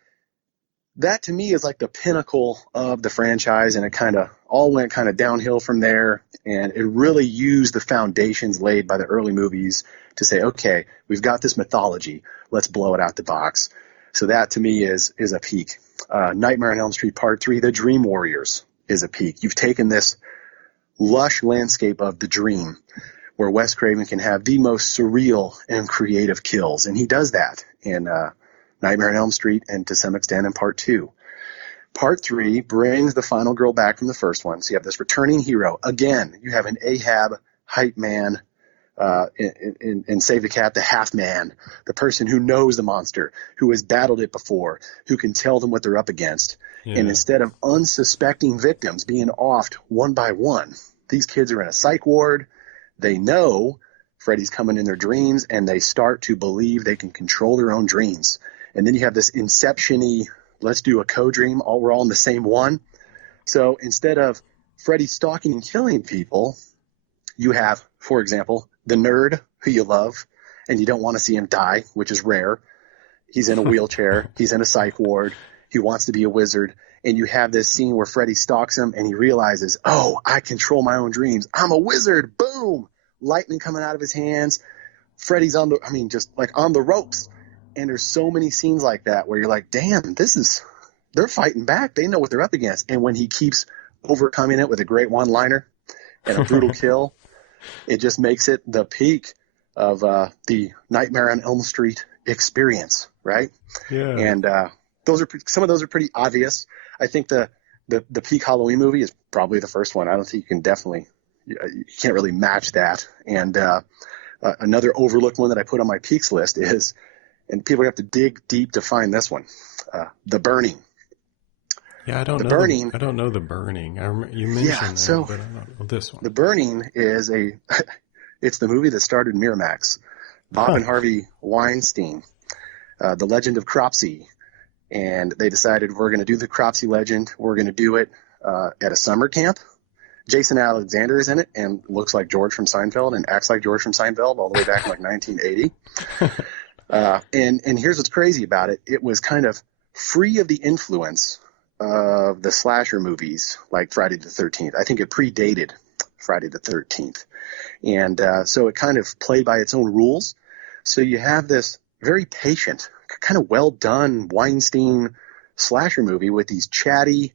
that to me is like the pinnacle of the franchise, and it kind of all went kind of downhill from there. And it really used the foundations laid by the early movies to say, okay, we've got this mythology, let's blow it out the box. So that to me is a peak. Nightmare on Elm Street Part 3, The Dream Warriors, is a peak. You've taken this lush landscape of the dream where Wes Craven can have the most surreal and creative kills. And he does that in Nightmare on Elm Street and to some extent in Part 2. Part 3 brings the final girl back from the first one. So you have this returning hero. Again, you have an Ahab hype man in Save the Cat, the half man, the person who knows the monster, who has battled it before, who can tell them what they're up against. Yeah. And instead of unsuspecting victims being offed one by one, these kids are in a psych ward. They know Freddy's coming in their dreams, and they start to believe they can control their own dreams. And then you have this Inception-y, let's do a co-dream, we're all in the same one. So instead of Freddy stalking and killing people, you have, for example, the nerd who you love, and you don't want to see him die, which is rare. He's in a wheelchair. He's in a psych ward. He wants to be a wizard. And you have this scene where Freddy stalks him, and he realizes, oh, I control my own dreams. I'm a wizard. Boom! Lightning coming out of his hands. Freddy's on the ropes. And there's so many scenes like that where you're like, damn, they're fighting back. They know what they're up against. And when he keeps overcoming it with a great one-liner and a brutal kill, it just makes it the peak of the Nightmare on Elm Street experience, right? Yeah. And some of those are pretty obvious. I think the peak Halloween movie is probably the first one. I don't think you can't really match that. And another overlooked one that I put on my peaks list is, and people have to dig deep to find this one, The Burning. Yeah, I don't know The Burning. You mentioned that, but I don't know this one. The Burning is it's the movie that started Miramax. Bob and Harvey Weinstein, The Legend of Cropsey. And they decided, we're going to do the Cropsey legend. We're going to do it at a summer camp. Jason Alexander is in it and looks like George from Seinfeld and acts like George from Seinfeld all the way back in 1980. And here's what's crazy about it. It was kind of free of the influence of the slasher movies like Friday the 13th. I think it predated Friday the 13th. And so it kind of played by its own rules. So you have this very patient, kind of well-done Weinstein slasher movie with these chatty,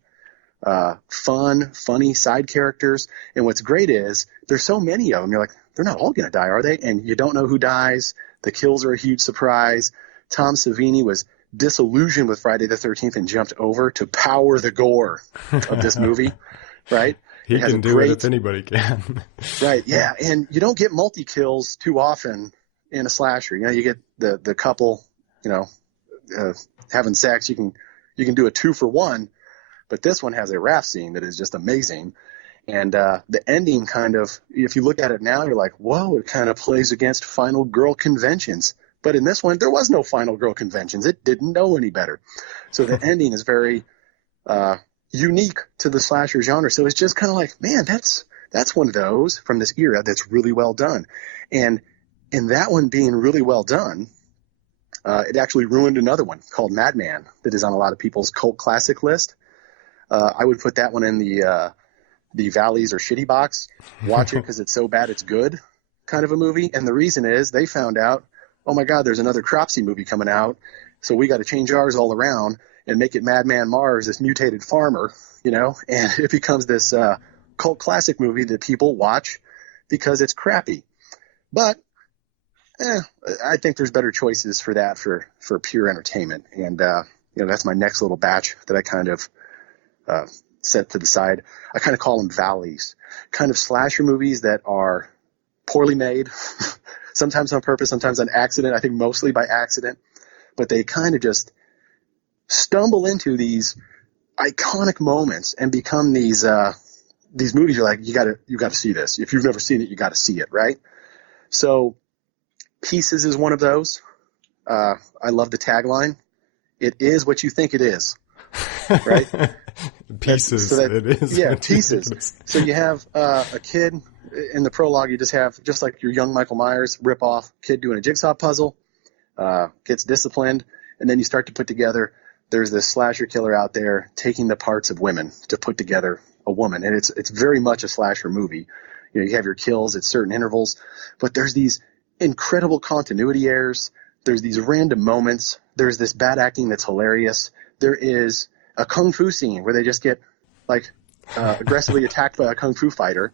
funny side characters. And what's great is there's so many of them. You're like, they're not all going to die, are they? And you don't know who dies. The kills are a huge surprise. Tom Savini was disillusioned with Friday the 13th and jumped over to power the gore of this movie, right? He can do it if anybody can. Right, yeah. And you don't get multi-kills too often in a slasher. You know, you get the couple, having sex. You can do a 2-for-1, but this one has a raft scene that is just amazing. And the ending kind of, if you look at it now, you're like, whoa, it kind of plays against final girl conventions. But in this one, there was no final girl conventions. It didn't know any better. So the ending is very unique to the slasher genre. So it's just kind of like, man, that's one of those from this era that's really well done. And in that one being really well done, It actually ruined another one called Madman that is on a lot of people's cult classic list. I would put that one in the Valleys or Shitty box. Watch it because it's so bad it's good kind of a movie. And the reason is they found out, oh my God, there's another Cropsey movie coming out, so we got to change ours all around and make it Madman Mars, this mutated farmer, and it becomes this cult classic movie that people watch because it's crappy. But I think there's better choices for that for pure entertainment. And, that's my next little batch that I kind of set to the side. I kind of call them valleys, kind of slasher movies that are poorly made, sometimes on purpose, sometimes on accident. I think mostly by accident, but they kind of just stumble into these iconic moments and become these movies. You're like, you gotta see this. If you've never seen it, you gotta see it, right? So Pieces is one of those. I love the tagline. It is what you think it is, right? Pieces. It is. Yeah, Pieces. So you have a kid in the prologue. You just like your young Michael Myers ripoff kid doing a jigsaw puzzle, gets disciplined, and then you start to put together. There's this slasher killer out there taking the parts of women to put together a woman, and it's very much a slasher movie. You have your kills at certain intervals, but there's these incredible continuity errors. There's these random moments. There's this bad acting that's hilarious. There is a kung fu scene where they just get aggressively attacked by a kung fu fighter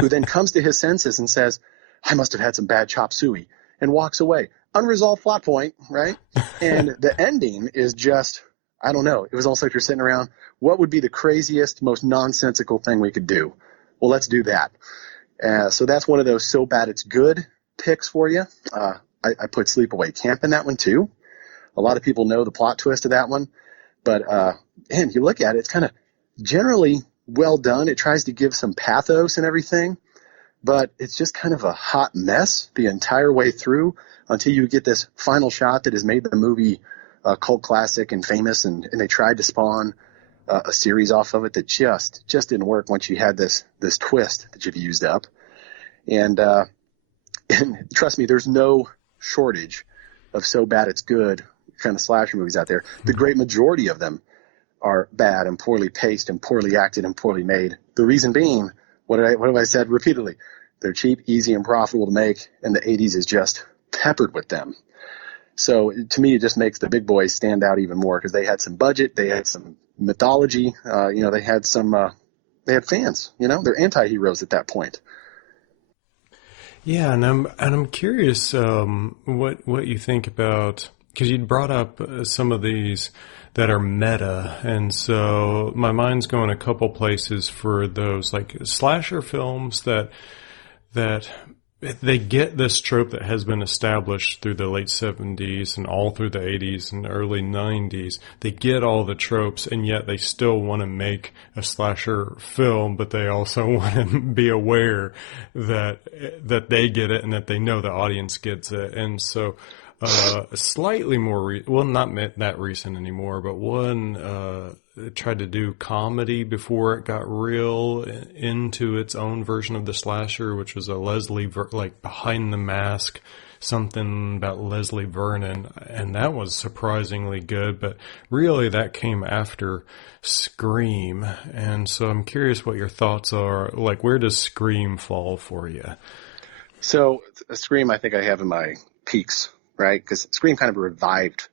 who then comes to his senses and says, I must have had some bad chop suey, and walks away. Unresolved plot point, right? And the ending is just, I don't know. It was almost like you're sitting around, what would be the craziest, most nonsensical thing we could do? Well, let's do that. So that's one of those so bad it's good picks for you. I put Sleepaway Camp in that one too. A lot of people know the plot twist of that one, but and you look at it, it's kind of generally well done. It tries to give some pathos and everything, but it's just kind of a hot mess the entire way through until you get this final shot that has made the movie a cult classic and famous, and they tried to spawn a series off of it that just didn't work once you had this twist that you've used up. And trust me, there's no shortage of so bad it's good kind of slasher movies out there. The great majority of them are bad and poorly paced and poorly acted and poorly made. The reason being, what have I said repeatedly? They're cheap, easy, and profitable to make, and the 80s is just peppered with them. So to me, it just makes the big boys stand out even more because they had some budget, they had some mythology, they had fans. They're anti-heroes at that point. Yeah, and I'm curious what you think about, because you'd brought up some of these that are meta, and so my mind's going a couple places for those, like slasher films that they get this trope that has been established through the late 70s and all through the 80s and early 90s. They get all the tropes, and yet they still want to make a slasher film, but they also want to be aware that they get it and that they know the audience gets it. And so slightly more, not that recent anymore, but one tried to do comedy before it got real into its own version of the slasher, which was a like Behind the Mask, something about Leslie Vernon, and that was surprisingly good, but really that came after Scream. And so I'm curious what your thoughts are. Like, where does Scream fall for you? So Scream, I think I have in my peaks, right? Because Scream kind of revived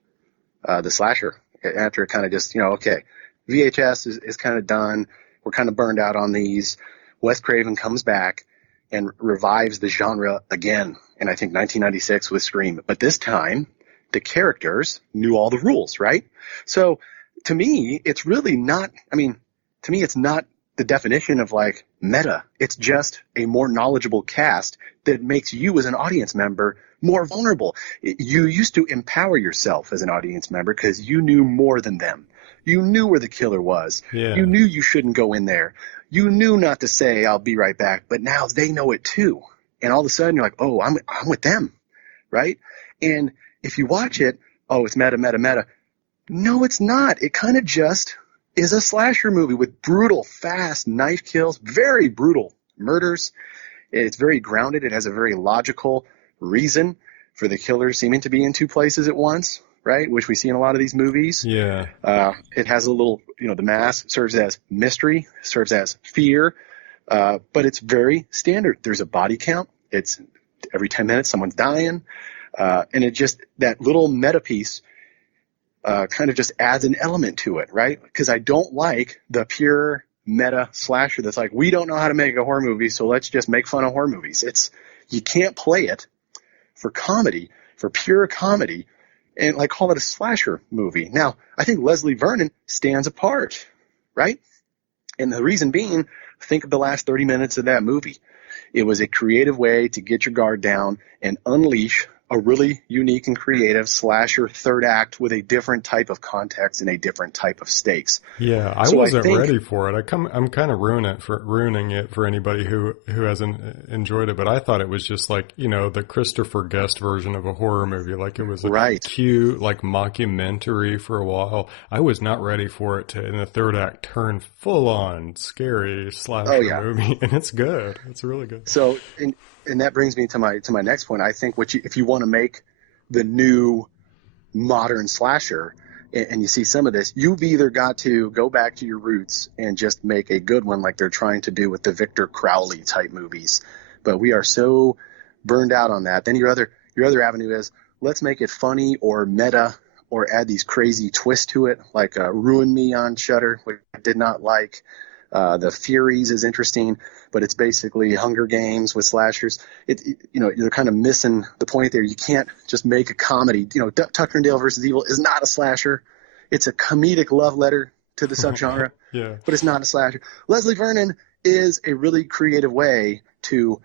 the slasher after it kind of just, okay, VHS is kind of done. We're kind of burned out on these. Wes Craven comes back and revives the genre again in, I think, 1996 with Scream. But this time, the characters knew all the rules, right? So to me, it's really not, it's not the definition of like meta. It's just a more knowledgeable cast that makes you as an audience member more vulnerable. You used to empower yourself as an audience member because you knew more than them. You knew where the killer was. Yeah. You knew you shouldn't go in there. You knew not to say, I'll be right back. But now they know it too. And all of a sudden you're like, oh, I'm with them, right? And if you watch it, oh, it's meta, meta, meta. No, it's not. It kind of just is a slasher movie with brutal, fast knife kills, very brutal murders. It's very grounded. It has a very logical reason for the killer seeming to be in two places at once, right? Which we see in a lot of these movies. Yeah. It has a little, the mask serves as mystery, serves as fear, but it's very standard. There's a body count. It's every 10 minutes someone's dying. And it just, that little meta piece kind of just adds an element to it, right? Because I don't like the pure meta slasher that's like, we don't know how to make a horror movie, so let's just make fun of horror movies. You can't play it for comedy, for pure comedy, and like call it a slasher movie. Now, I think Leslie Vernon stands apart, right? And the reason being, think of the last 30 minutes of that movie. It was a creative way to get your guard down and unleash a really unique and creative slasher third act with a different type of context and a different type of stakes. Yeah, I wasn't ready for it. I'm kind of ruining it for anybody who hasn't enjoyed it. But I thought it was just like, the Christopher Guest version of a horror movie. Like it was a cute, like mockumentary for a while. I was not ready for it to, in the third act, turn full on scary slasher movie, and it's good. It's really good. So, and that brings me to my next point. I think if you want to make the new modern slasher, and you see some of this, you've either got to go back to your roots and just make a good one like they're trying to do with the Victor Crowley type movies. But we are so burned out on that. Then your other avenue is, let's make it funny or meta or add these crazy twists to it, like Ruin Me on Shudder, which I did not like. The Furies is interesting, but it's basically Hunger Games with slashers. You're kind of missing the point there. You can't just make a comedy. Tucker and Dale versus Evil is not a slasher. It's a comedic love letter to the subgenre, yeah. But it's not a slasher. Leslie Vernon is a really creative way to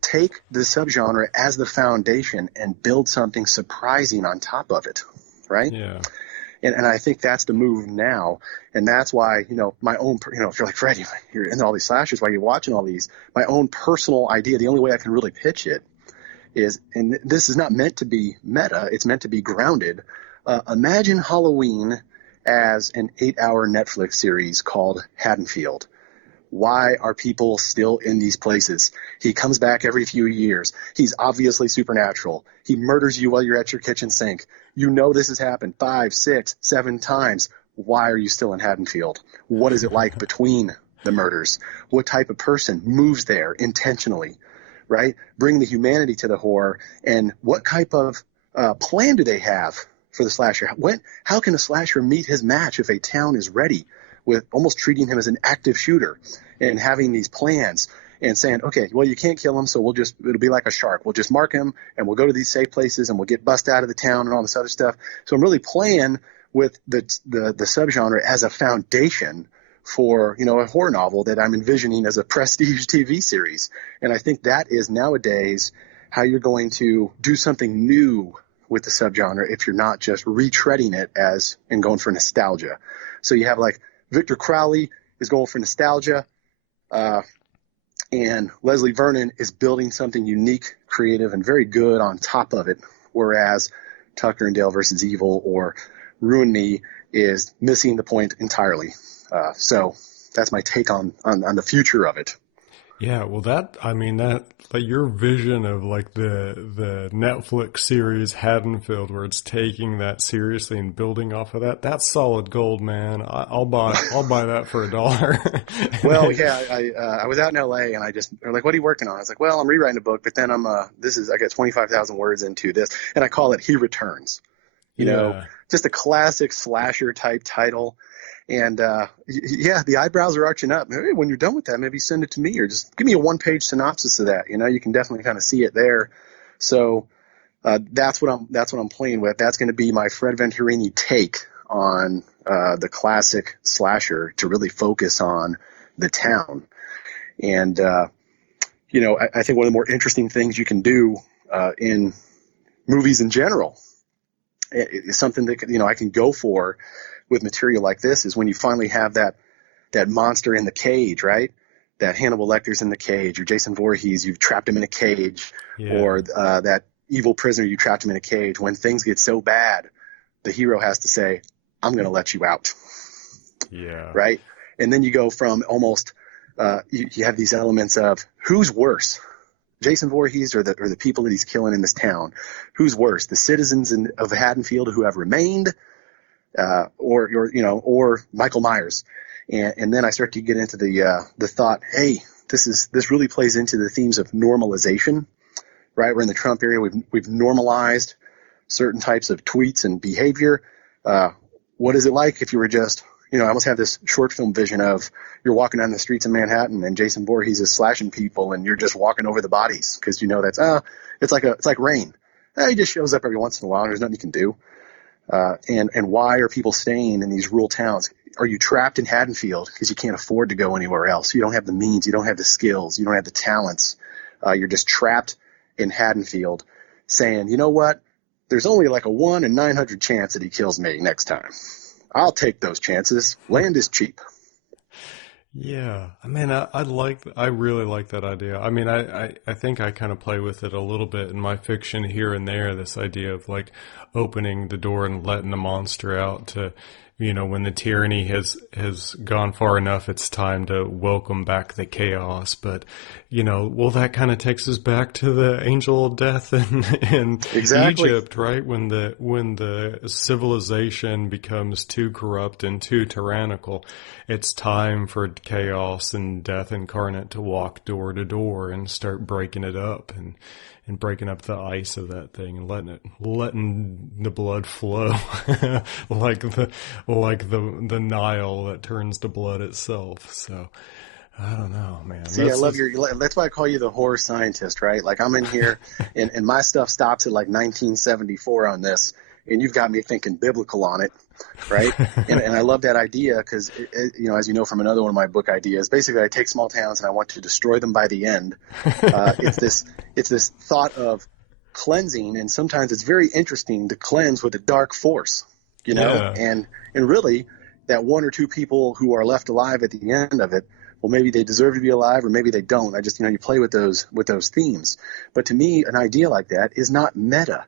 take the subgenre as the foundation and build something surprising on top of it, right? Yeah. And I think that's the move now. And that's why, my own, if you're like, Fred, you're into all these slashers while you're watching all these, my own personal idea, the only way I can really pitch it is, and this is not meant to be meta, it's meant to be grounded. Imagine Halloween as an 8-hour Netflix series called Haddonfield. Why are people still in these places? He comes back every few years. He's obviously supernatural. He murders you while you're at your kitchen sink. You know this has happened 5, 6, 7 times. Why are you still in Haddonfield? What is it like between the murders? What type of person moves there intentionally, right? Bring the humanity to the horror. And what type of plan do they have for the slasher? How can a slasher meet his match if a town is ready, with almost treating him as an active shooter and having these plans and saying, okay, well, you can't kill him, so it'll be like a shark. We'll just mark him and we'll go to these safe places and we'll get bust out of the town and all this other stuff. So I'm really playing with the subgenre as a foundation for, a horror novel that I'm envisioning as a prestige TV series. And I think that is nowadays how you're going to do something new with the subgenre if you're not just retreading it and going for nostalgia. So you have like Victor Crowley is going for nostalgia, and Leslie Vernon is building something unique, creative, and very good on top of it, whereas Tucker and Dale versus Evil or Ruin Me is missing the point entirely. So that's my take on the future of it. Yeah, well, like your vision of like the Netflix series Haddonfield, where it's taking that seriously and building off of that, that's solid gold, man. I'll buy that for $1. Well, yeah, I was out in LA and they're like, what are you working on? I was like, well, I'm rewriting a book, but then I got 25,000 words into this, and I call it He Returns. Just a classic slasher type title. And, the eyebrows are arching up. Maybe when you're done with that, maybe send it to me or just give me a 1-page synopsis of that. You can definitely kind of see it there. So, that's what I'm playing with. That's going to be my Fred Venturini take on, the classic slasher, to really focus on the town. And, I think one of the more interesting things you can do, in movies in general is something that, I can go for with material like this, is when you finally have that monster in the cage, right? That Hannibal Lecter's in the cage, or Jason Voorhees, you've trapped him in a cage, or that evil prisoner, you trapped him in a cage. When things get so bad, the hero has to say, I'm going to let you out. Yeah. Right? And then you go from almost, you have these elements of who's worse, Jason Voorhees or the people that he's killing in this town? Who's worse, the citizens of Haddonfield who have remained, or Michael Myers? And then I start to get into the thought, hey, this really plays into the themes of normalization, right? We're in the Trump era. We've normalized certain types of tweets and behavior. What is it like if you were just, I almost have this short film vision of you're walking down the streets of Manhattan and Jason Voorhees is slashing people and you're just walking over the bodies because that's it's like rain. He just shows up every once in a while and there's nothing you can do. And why are people staying in these rural towns? Are you trapped in Haddonfield because you can't afford to go anywhere else? You don't have the means, you don't have the skills, you don't have the talents. You're just trapped in Haddonfield saying, you know what? There's only like a 1 in 900 chance that he kills me next time. I'll take those chances. Land is cheap. Yeah. I mean, I really like that idea. I mean, I think I kind of play with it a little bit in my fiction here and there, this idea of like opening the door and letting the monster out to, when the tyranny has gone far enough, it's time to welcome back the chaos. But, that kind of takes us back to the angel of death in Exactly. Egypt, right? When the civilization becomes too corrupt and too tyrannical, it's time for chaos and death incarnate to walk door to door and start breaking it up and breaking up the ice of that thing and letting the blood flow like the Nile that turns to blood itself. So I don't know, man. See, I love that's why I call you the horror scientist, right? Like I'm in here and my stuff stops at like 1974 on this and you've got me thinking biblical on it. Right. And I love that idea because, as you know, from another one of my book ideas, basically I take small towns and I want to destroy them by the end. It's this thought of cleansing. And sometimes it's very interesting to cleanse with a dark force, Yeah. and really that 1 or 2 people who are left alive at the end of it, well, maybe they deserve to be alive or maybe they don't. I just, you play with those themes. But to me, an idea like that is not meta.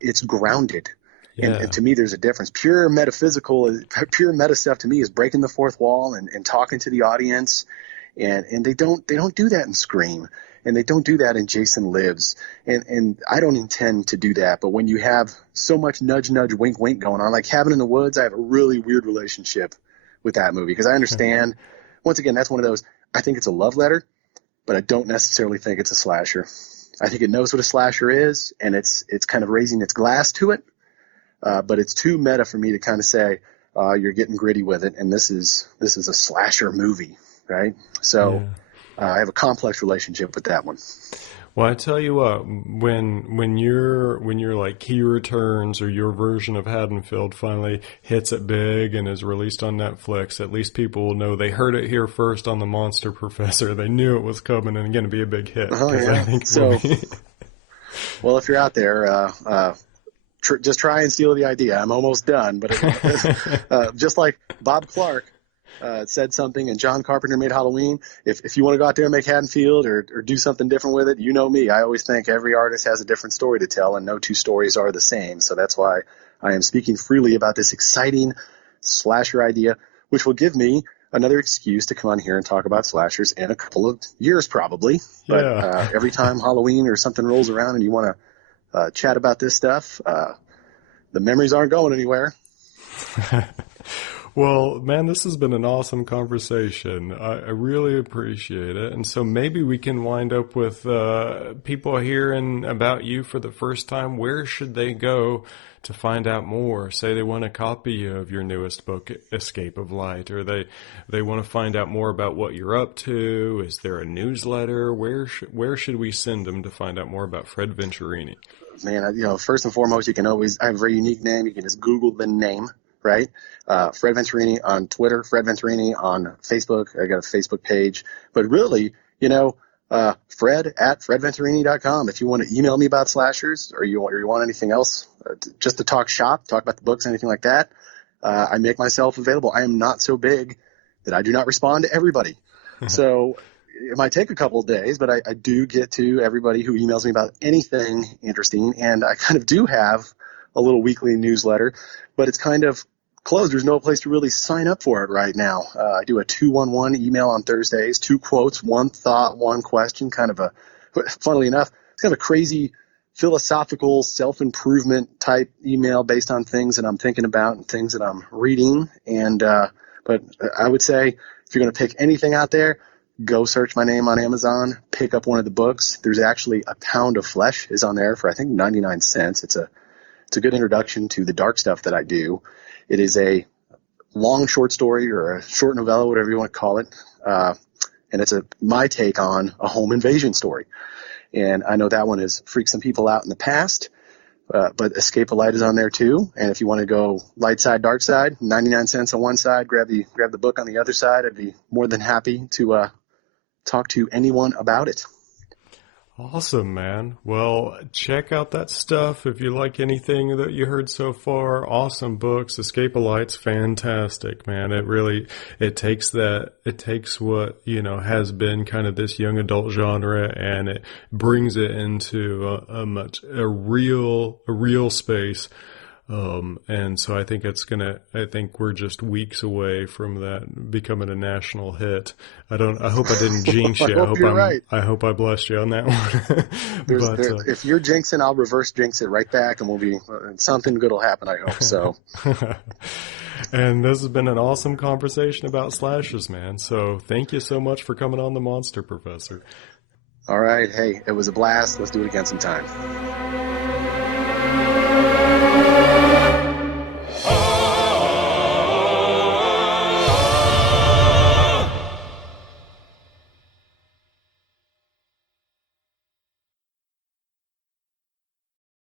It's grounded. Yeah. And to me, there's a difference. Pure meta stuff to me is breaking the fourth wall and talking to the audience. And they don't do that in Scream. And they don't do that in Jason Lives. And I don't intend to do that. But when you have so much nudge, nudge, wink, wink going on, like Cabin in the Woods, I have a really weird relationship with that movie because I understand, once again, that's one of those, I think it's a love letter, but I don't necessarily think it's a slasher. I think it knows what a slasher is, and it's kind of raising its glass to it. But it's too meta for me to kind of say, you're getting gritty with it, and this is a slasher movie, right? So I have a complex relationship with that one. Well, I tell you what, when your like Key Returns or your version of Haddonfield finally hits it big and is released on Netflix, at least people will know they heard it here first on The Monster Professor. They knew it was coming and going to be a big hit. Oh, yeah. I think so, well, if you're out there, just try and steal the idea. I'm almost done, but just like Bob Clark said something and John Carpenter made Halloween, if you want to go out there and make Haddonfield or do something different with it, you know me. I always think every artist has a different story to tell and no 2 stories are the same. So that's why I am speaking freely about this exciting slasher idea, which will give me another excuse to come on here and talk about slashers in a couple of years probably. But every time Halloween or something rolls around and you want to chat about this stuff, the memories aren't going anywhere. Well, man, this has been an awesome conversation. I really appreciate it. And so maybe we can wind up with people hearing about you for the first time. Where should they go to find out more? Say they want a copy of your newest book, Escape of Light, or they want to find out more about what you're up to. Is there a newsletter? Where should we send them to find out more about Fred Venturini? Man, first and foremost, you can always, I have a very unique name. You can just Google the name, right? Fred Venturini on Twitter, Fred Venturini on Facebook. I got a Facebook page, but really, Fred at fredventurini.com. If you want to email me about slashers or you want anything else, just to talk shop, talk about the books, anything like that, I make myself available. I am not so big that I do not respond to everybody. So it might take a couple of days, but I do get to everybody who emails me about anything interesting. And I kind of do have a little weekly newsletter, but it's kind of closed. There's no place to really sign up for it right now. I do a 211 email on Thursdays, 2 quotes, 1 thought, 1 question, kind of a funnily enough, it's kind of a crazy philosophical self-improvement type email based on things that I'm thinking about and things that I'm reading. And but I would say if you're going to pick anything out there, go search my name on Amazon, pick up one of the books. There's actually A Pound of Flesh is on there for, I think, 99 cents. It's a good introduction to the dark stuff that I do. It is a long short story or a short novella, whatever you want to call it. And it's my take on a home invasion story. And I know that one has freaked some people out in the past, but Escape a Light is on there too. And if you want to go light side, dark side, 99 cents on one side, grab the book on the other side. I'd be more than happy to talk to anyone about it. Awesome, man. Well, check out that stuff if you like anything that you heard so far. Awesome books. Escape a Light's fantastic, man. It takes what, has been kind of this young adult genre and it brings it into a real space. And so I think I think we're just weeks away from that becoming a national hit. I hope I didn't jinx you. I hope I blessed you on that one. If you're jinxing, I'll reverse jinx it right back and something good will happen, I hope so. And this has been an awesome conversation about slashes, man. So thank you so much for coming on the Monster Professor. All right. Hey, it was a blast. Let's do it again sometime.